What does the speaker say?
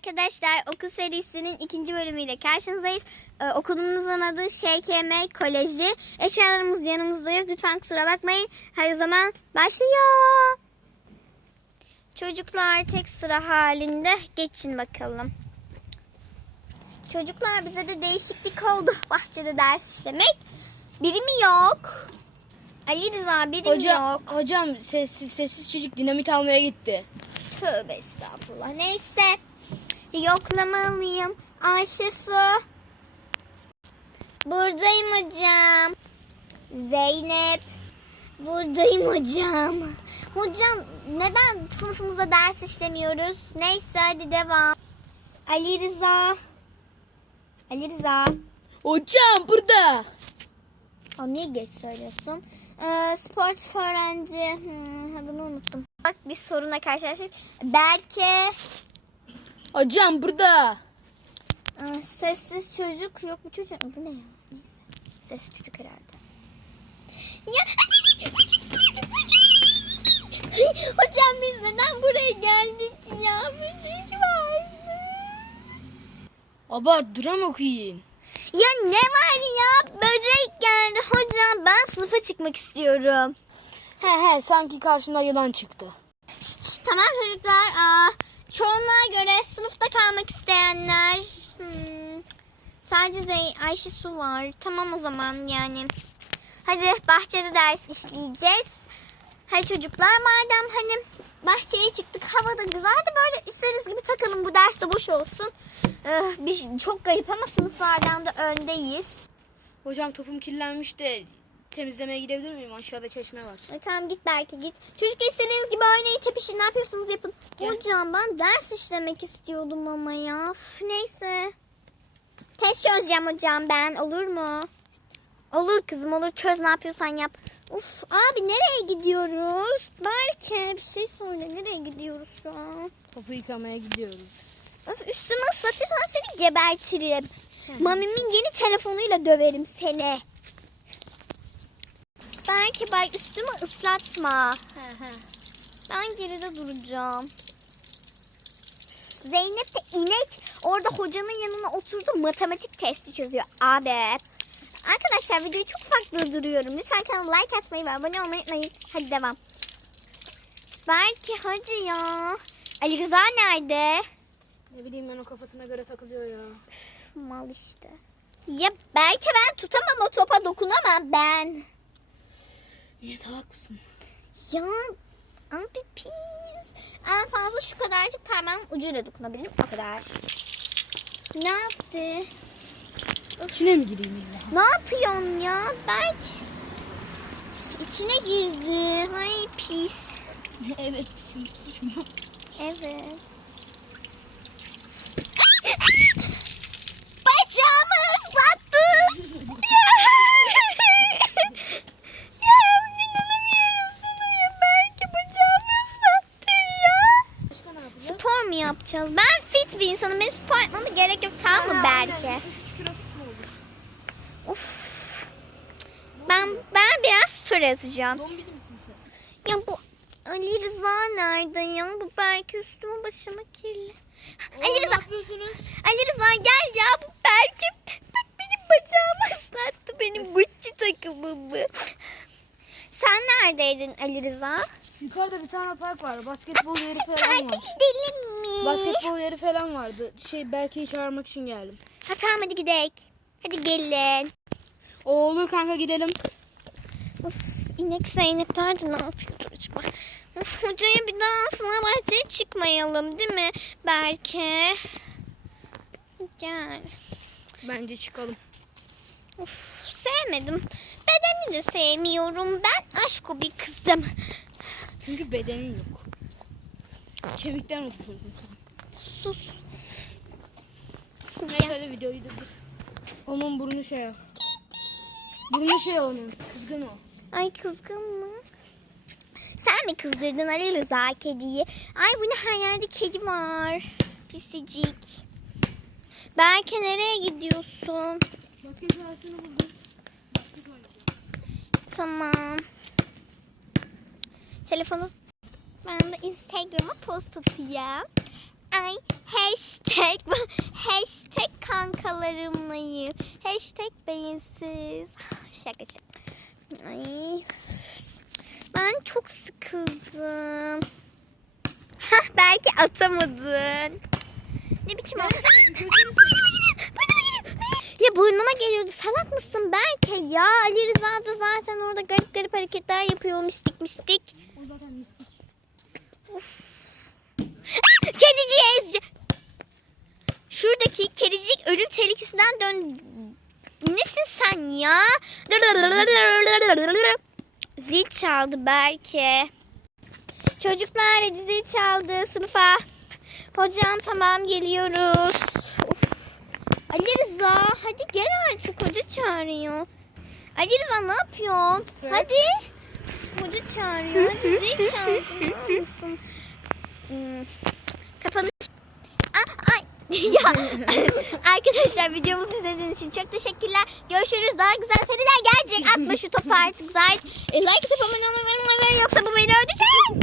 arkadaşlar okul serisinin ikinci bölümüyle karşınızdayız. Ee, okulumuzun adı ŞKM Koleji. Eşyalarımız yanımızda yok. Lütfen kusura bakmayın. Her zaman başlıyor. Çocuklar tek sıra halinde geçin bakalım. Çocuklar bize de değişiklik oldu. Bahçede ders işlemek. Biri mi yok? Ali Rıza biri mi Hocam, yok? hocam sessiz sessiz çocuk dinamit almaya gitti. Tövbe estağfurullah. Neyse. Yoklamalıyım. Ayşe Su. Buradayım hocam. Zeynep. Buradayım hocam. Hocam neden sınıfımızda ders işlemiyoruz? Neyse hadi devam. Ali Rıza. Ali Rıza. Hocam burada. O niye geç söylüyorsun? Ee, sport öğrenci. Hmm, adını unuttum. Bak bir sorunla karşılaştık. Berke. Hocam burada. Aa, sessiz çocuk yok mu çocuk? Bu ne ya? Neyse. Sessiz çocuk herhalde. Ya. Hocam biz neden buraya geldik ya? Böcek vardı. Abart dram okuyun. Ya ne var ya? Böcek geldi. Hocam ben sınıfa çıkmak istiyorum. He he sanki karşına yılan çıktı. Şşt, tamam çocuklar. Aa, çoğunluğa göre sınıfta kalmak isteyenler. Hmm, sadece Zey Ayşe Su var. Tamam o zaman yani. Hadi bahçede ders işleyeceğiz. Hadi çocuklar madem hani bahçeye çıktık hava da güzel de böyle istediğiniz gibi takılın bu ders de boş olsun. Ee, bir, çok garip ama sınıflardan da öndeyiz. Hocam topum kirlenmiş de temizlemeye gidebilir miyim? Aşağıda çeşme var. Ay, tamam git belki git. Çocuk istediğiniz gibi oynayın tepişin ne yapıyorsunuz yapın. Gel. Hocam ben ders işlemek istiyordum ama ya. Üf, neyse. Test çözeceğim hocam ben olur mu? Olur kızım olur çöz ne yapıyorsan yap. Uf abi nereye gidiyoruz? Belki bir şey söyle nereye gidiyoruz şu an? Topu yıkamaya gidiyoruz. Of üstüme ıslatırsan seni gebertirim. Mamimin yeni telefonuyla döverim seni. Belki bak üstümü ıslatma. Ben geride duracağım. Zeynep de inek orada hocanın yanına oturdu matematik testi çözüyor abi. Arkadaşlar videoyu çok farklı duruyorum. Lütfen kanalıma like atmayı ve abone olmayı unutmayın. Hadi devam. Belki hadi ya. Ali Rıza nerede? Ne bileyim ben o kafasına göre takılıyor ya. Mal işte. Ya belki ben tutamam o topa dokunamam ben. Niye salak mısın? Ya abi pis. En fazla şu kadarcık parmağım ucuyla dokunabilirim o kadar. Ne yaptı? İçine mi gireyim illa? Ne yapıyorsun ya? Berk. İçine girdi. Ay pis. evet mu? Evet. Spor mu yapacağız? Ben fit bir insanım. Benim spor yapmama gerek yok tamam mı belki? 3 kilo fit mi olur? Of. Ben ben biraz story atacağım. Dombili misin sen? Ya bu Ali Rıza nerede ya? Bu belki üstüme başıma kirli. Ali Oo, Ne Rıza, yapıyorsunuz? Ali Rıza gel ya bu belki bak benim bacağımı ıslattı benim Gucci takımımı. Sen neredeydin Ali Rıza? Yukarıda bir tane park var. Basketbol yeri falan var. gidelim mi? Basketbol yeri falan vardı. Şey Berke'yi çağırmak için geldim. Ha tamam hadi gidelim. Hadi gelin. O olur kanka gidelim. Of inek Zeynep nerede ne yapıyordur acaba? Of hocaya bir daha sınav bahçeye çıkmayalım değil mi? Berke. Gel. Bence çıkalım. Of sevmedim. Bedeni de sevmiyorum. Ben aşko bir kızım. Çünkü bedenin yok. Kemikten oluşuyorsun sen. Sus. Neyse hadi videoyu durdur. Onun burnu şey yap. Burnu şey onun. Kızgın o. Ay kızgın mı? Sen mi kızdırdın Ali Rıza kediyi? Ay bu ne her yerde kedi var. Pisicik. Berke nereye gidiyorsun? Sahasını buldum. Tamam. Telefonu ben de Instagram'a post atayım. Ay hashtag Hashtag, kankalarımlayım. Hashtag beyinsiz. Şaka şaka. Ay. Ben çok sıkıldım. Hah belki atamadın. Ne biçim? Ya burnuma geliyordu. Salak mısın Berke ya? Ali Rıza da zaten orada garip garip hareketler yapıyor. Mistik mistik. Zaten mistik. Kediciyi ezeceğim. Şuradaki kedicik ölüm tehlikesinden dön... Nesin sen ya? Zil çaldı Berke. Çocuklar zil çaldı sınıfa. Hocam tamam geliyoruz. Of. Ali Rıza hadi gel artık hoca çağırıyor. Ali Rıza ne yapıyorsun? Hadi hoca çağırıyor. Bizi çağırıyor musun? Hmm. Kapanış. Ah, ay. ya arkadaşlar videomuzu izlediğiniz için çok teşekkürler. Görüşürüz. Daha güzel seriler gelecek. Atma şu topu artık Zahit. E, like atıp abone olmayı unutmayın yoksa bu beni öldürecek.